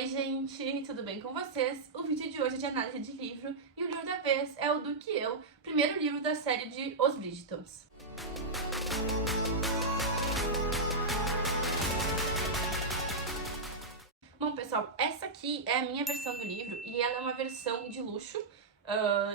Oi gente, tudo bem com vocês? O vídeo de hoje é de análise de livro e o livro da vez é o Do Que Eu, primeiro livro da série de Os Bridgertons. Bom pessoal, essa aqui é a minha versão do livro e ela é uma versão de luxo.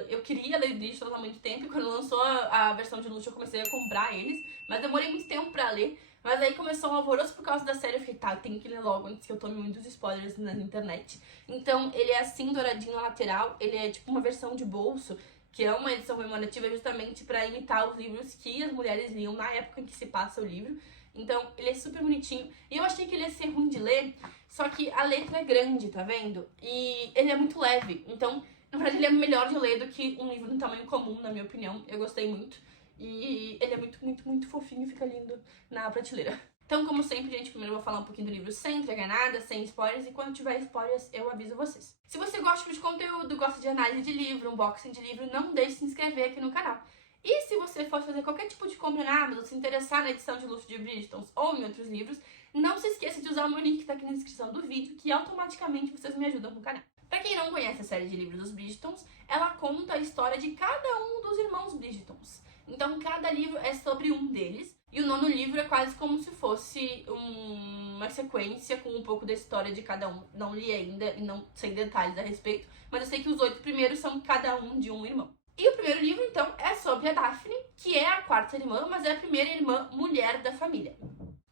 Eu queria ler Bridgerton há muito tempo e quando lançou a versão de luxo eu comecei a comprar eles, mas demorei muito tempo pra ler. Mas aí começou um alvoroço por causa da série, eu fiquei, tá, eu tenho que ler logo antes que eu tome muitos spoilers na internet. Então ele é assim, douradinho na lateral, ele é tipo uma versão de bolso, que é uma edição comemorativa justamente pra imitar os livros que as mulheres liam na época em que se passa o livro. Então ele é super bonitinho, e eu achei que ele ia ser ruim de ler, só que a letra é grande, tá vendo? E ele é muito leve, então na verdade ele é melhor de ler do que um livro no tamanho comum, na minha opinião, eu gostei muito. E ele é muito fofinho, fica lindo na prateleira. Então, como sempre, gente, primeiro eu vou falar um pouquinho do livro sem entregar nada, sem spoilers, e quando tiver spoilers eu aviso vocês. Se você gosta de conteúdo, gosta de análise de livro, unboxing de livro, não deixe de se inscrever aqui no canal. E se você for fazer qualquer tipo de compra na Amazon, se interessar na edição de luxo de Bridgerton ou em outros livros, não se esqueça de usar o meu link que tá aqui na descrição do vídeo, que automaticamente vocês me ajudam no canal. Pra quem não conhece a série de livros dos Bridgertons, ela conta a história de cada um dos irmãos Bridgertons. Então cada livro é sobre um deles, e o nono livro é quase como se fosse uma sequência com um pouco da história de cada um. Não li ainda e não sei detalhes a respeito, mas eu sei que os 8 primeiros são cada um de um irmão. E o primeiro livro, então, é sobre a Daphne, que é a quarta irmã, mas é a primeira irmã mulher da família.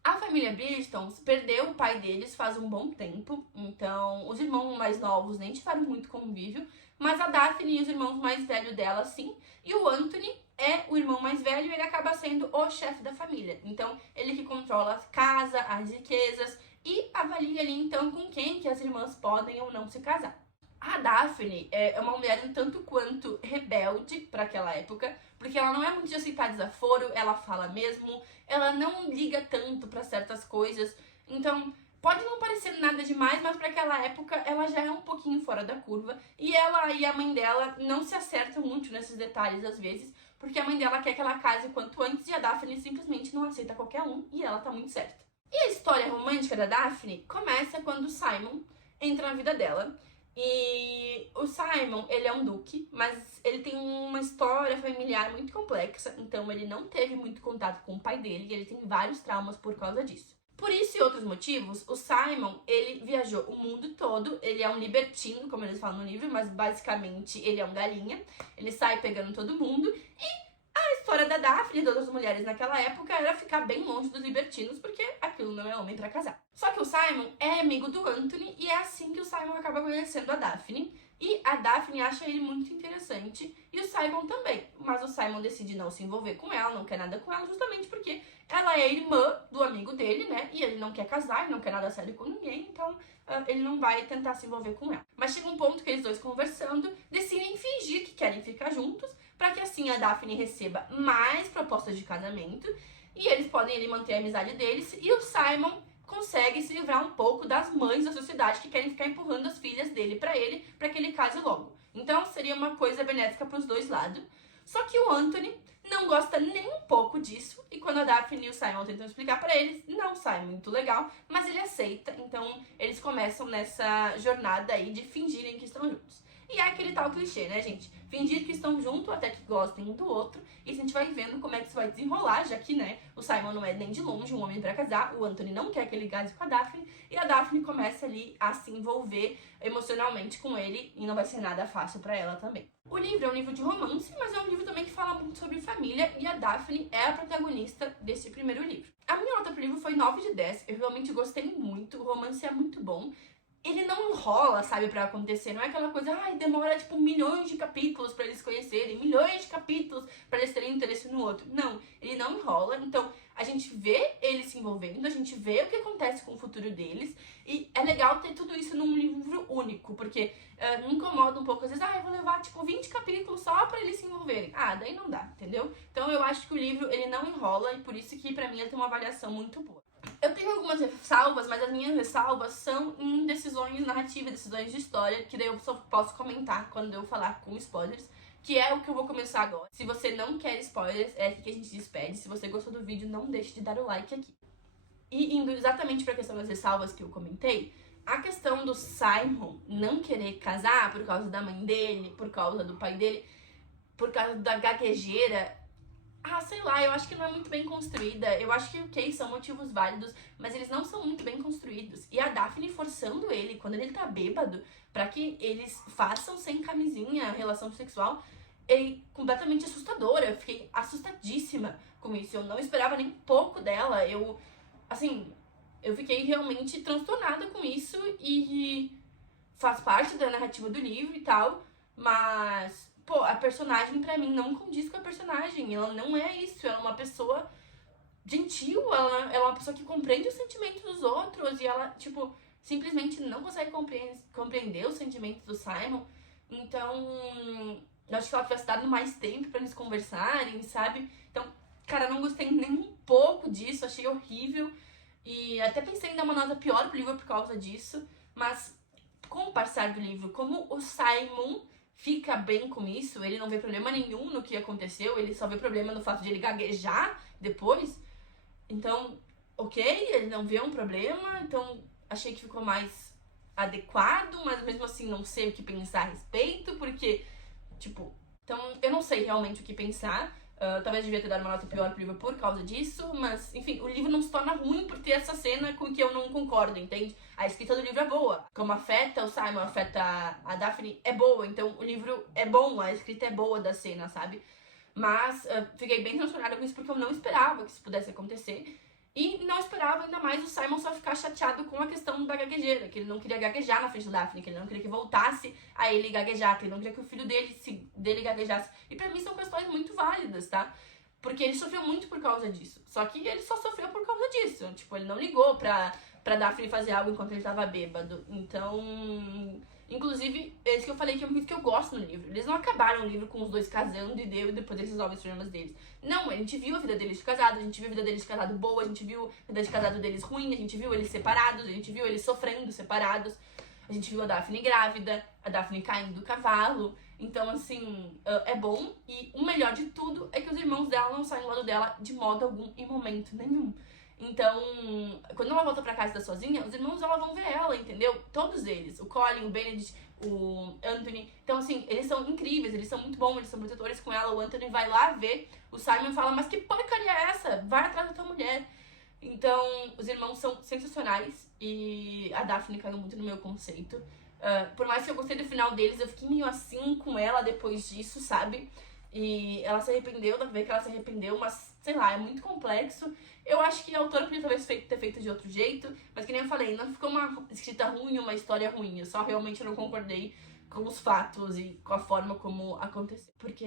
A família Bridgerton perdeu o pai deles faz um bom tempo, então os irmãos mais novos nem tiveram muito convívio, mas a Daphne e os irmãos mais velhos dela sim, e o Anthony é o irmão mais velho e ele acaba sendo o chefe da família. Então ele que controla a casa, as riquezas e avalia ali então com quem que as irmãs podem ou não se casar. A Daphne é uma mulher um tanto quanto rebelde para aquela época, porque ela não é muito de aceitar desaforo, ela fala mesmo, ela não liga tanto para certas coisas, então pode não parecer nada demais, mas para aquela época ela já é um pouquinho fora da curva, e ela e a mãe dela não se acertam muito nesses detalhes às vezes, porque a mãe dela quer que ela case o quanto antes e a Daphne simplesmente não aceita qualquer um, e ela tá muito certa. E a história romântica da Daphne começa quando o Simon entra na vida dela. E o Simon, ele é um duque, mas ele tem uma história familiar muito complexa, então ele não teve muito contato com o pai dele e ele tem vários traumas por causa disso. Por isso e outros motivos, o Simon, ele viajou o mundo todo, ele é um libertino, como eles falam no livro, mas basicamente ele é um galinha, ele sai pegando todo mundo e a história da Daphne e de outras mulheres naquela época era ficar bem longe dos libertinos, porque aquilo não é homem pra casar. Só que o Simon é amigo do Anthony e é assim que o Simon acaba conhecendo a Daphne. E a Daphne acha ele muito interessante e o Simon também. Mas o Simon decide não se envolver com ela, não quer nada com ela, justamente porque ela é irmã do amigo dele, né? E ele não quer casar, ele não quer nada sério com ninguém, então ele não vai tentar se envolver com ela. Mas chega um ponto que eles dois conversando, decidem fingir que querem ficar juntos, para que assim a Daphne receba mais propostas de casamento e eles podem ali manter a amizade deles e o Simon consegue se livrar um pouco das mães da sociedade que querem ficar empurrando as filhas dele para que ele case logo. Então seria uma coisa benéfica para os dois lados. Só que o Anthony não gosta nem um pouco disso, e quando a Daphne e o Simon tentam explicar pra eles, não sai muito legal, mas ele aceita, então eles começam nessa jornada aí de fingirem que estão juntos. E é aquele tal clichê, né, gente? Fingir que estão juntos até que gostem um do outro, e a gente vai vendo como é que isso vai desenrolar, já que, né, o Simon não é nem de longe um homem pra casar, o Anthony não quer que ele case com a Daphne, e a Daphne começa ali a se envolver emocionalmente com ele, e não vai ser nada fácil pra ela também. O livro é um livro de romance, mas é um livro também que fala muito sobre família, e a Daphne é a protagonista desse primeiro livro. A minha nota pro livro foi 9 de 10, eu realmente gostei muito, o romance é muito bom. Ele não enrola, sabe, pra acontecer. Não é aquela coisa, ai, demora, tipo, milhões de capítulos pra eles se conhecerem, milhões de capítulos pra eles terem interesse no outro. Não, ele não enrola. Então, a gente vê eles se envolvendo, a gente vê o que acontece com o futuro deles. E é legal ter tudo isso num livro único, porque me incomoda um pouco. Às vezes, ah, eu vou levar, tipo, 20 capítulos só pra eles se envolverem. Ah, daí não dá, entendeu? Então, eu acho que o livro, ele não enrola e por isso que, pra mim, ele tem uma avaliação muito boa. Eu tenho algumas ressalvas, mas as minhas ressalvas são em decisões narrativas, decisões de história, que daí eu só posso comentar quando eu falar com spoilers, que é o que eu vou começar agora. Se você não quer spoilers, é aqui que a gente despede. Se você gostou do vídeo, não deixe de dar o like aqui. E indo exatamente pra questão das ressalvas que eu comentei, A questão do Simon não querer casar por causa da mãe dele, por causa do pai dele, por causa da gaguejeira, sei lá, eu acho que não é muito bem construída. Eu acho que, ok, são motivos válidos, mas eles não são muito bem construídos. E a Daphne forçando ele, quando ele tá bêbado, pra que eles façam sem camisinha a relação sexual, é completamente assustadora. Eu fiquei assustadíssima com isso. Eu não esperava nem um pouco dela. Eu fiquei realmente transtornada com isso e faz parte da narrativa do livro e tal, mas, pô, a personagem pra mim não condiz com a personagem. Ela não é isso, ela é uma pessoa gentil, ela é uma pessoa que compreende os sentimentos dos outros e ela, tipo, simplesmente não consegue compreender os sentimentos do Simon. Então, eu acho que ela tivesse dado mais tempo pra eles conversarem, sabe? Então, cara, não gostei nem um pouco disso, achei horrível. E até pensei em dar uma nota pior pro livro por causa disso, mas com o passar do livro, como o Simon fica bem com isso, ele não vê problema nenhum no que aconteceu, ele só vê problema no fato de ele gaguejar depois. Então, ok, ele não vê um problema, então achei que ficou mais adequado, mas mesmo assim não sei o que pensar a respeito, porque, tipo, então eu não sei realmente o que pensar. Talvez devia ter dado uma nota pior pro livro por causa disso, mas, enfim, o livro não se torna ruim por ter essa cena com que eu não concordo, entende? A escrita do livro é boa. Como afeta o Simon, afeta a Daphne, é boa. Então, o livro é bom, a escrita é boa da cena, sabe? Mas fiquei bem transtornada com isso porque eu não esperava que isso pudesse acontecer. E não esperava ainda mais o Simon só ficar chateado com a questão da gaguejeira, que ele não queria gaguejar na frente da Daphne, que ele não queria que voltasse a ele gaguejar, que ele não queria que o filho dele gaguejasse. E pra mim são questões muito válidas, tá? Porque ele sofreu muito por causa disso. Só que ele só sofreu por causa disso. Tipo, ele não ligou pra Daphne fazer algo enquanto ele tava bêbado. Então... Inclusive, é isso que eu falei que é uma coisa que eu gosto no livro. Eles não acabaram o livro com os dois casando e depois eles resolvem os problemas deles. Não, a gente viu a vida deles de casado, a gente viu a vida deles de casado boa, a gente viu a vida de casado deles ruim, a gente viu eles separados, a gente viu eles sofrendo separados, a gente viu a Daphne grávida, a Daphne caindo do cavalo. Então, assim, é bom. E o melhor de tudo é que os irmãos dela não saem do lado dela de modo algum, em momento nenhum. Então, quando ela volta pra casa da sozinha, os irmãos dela vão ver ela, entendeu? Todos eles. O Colin, o Benedict, o Anthony. Então, assim, eles são incríveis, eles são muito bons, eles são protetores com ela. O Anthony vai lá ver o Simon e fala, mas que porcaria é essa? Vai atrás da tua mulher. Então, os irmãos são sensacionais e a Daphne caiu muito no meu conceito. Por mais que eu gostei do final deles, eu fiquei meio assim com ela depois disso, sabe? E ela se arrependeu, dá pra ver que ela se arrependeu, mas, sei lá, é muito complexo. Eu acho que a autora podia talvez ter feito de outro jeito, mas que nem eu falei, não ficou uma escrita ruim, uma história ruim. Eu só realmente não concordei com os fatos e com a forma como aconteceu. Porque,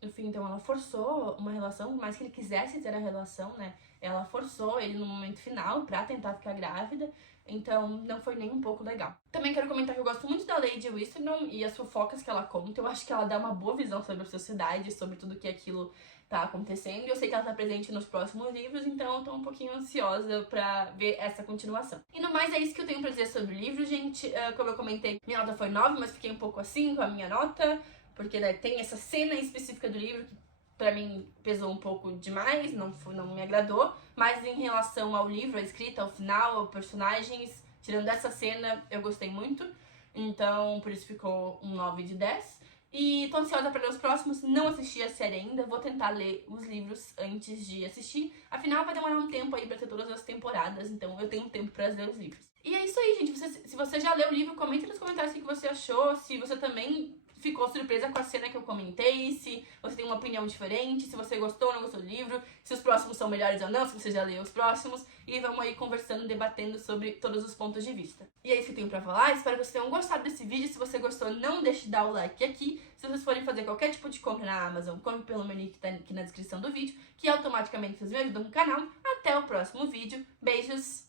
enfim, então ela forçou uma relação, por mais que ele quisesse ter a relação, né? Ela forçou ele no momento final pra tentar ficar grávida. Então, não foi nem um pouco legal. Também quero comentar que eu gosto muito da Lady Whistledown e as fofocas que ela conta. Eu acho que ela dá uma boa visão sobre a sociedade, sobre tudo que aquilo tá acontecendo. E eu sei que ela tá presente nos próximos livros, então eu tô um pouquinho ansiosa pra ver essa continuação. E no mais, é isso que eu tenho pra dizer sobre o livro, gente. Como eu comentei, minha nota foi 9, mas fiquei um pouco assim com a minha nota, porque né, tem essa cena específica do livro que pra mim pesou um pouco demais, não me agradou, mas em relação ao livro, a escrita, ao final, aos personagens, tirando essa cena, eu gostei muito, então por isso ficou um 9 de 10. E tô ansiosa pra ler os próximos, não assisti a série ainda, vou tentar ler os livros antes de assistir, afinal vai demorar um tempo aí pra ter todas as temporadas, então eu tenho tempo pra ler os livros. E é isso aí, gente, se você já leu o livro, comente nos comentários o que você achou, se você também ficou surpresa com a cena que eu comentei, se você tem uma opinião diferente, se você gostou ou não gostou do livro, se os próximos são melhores ou não, se você já leu os próximos, e vamos aí conversando, debatendo sobre todos os pontos de vista. E é isso que eu tenho pra falar, espero que vocês tenham gostado desse vídeo, se você gostou, não deixe de dar o like aqui, se vocês forem fazer qualquer tipo de compra na Amazon, compre pelo meu link que tá aqui na descrição do vídeo, que automaticamente vocês me ajudam no canal. Até o próximo vídeo, beijos!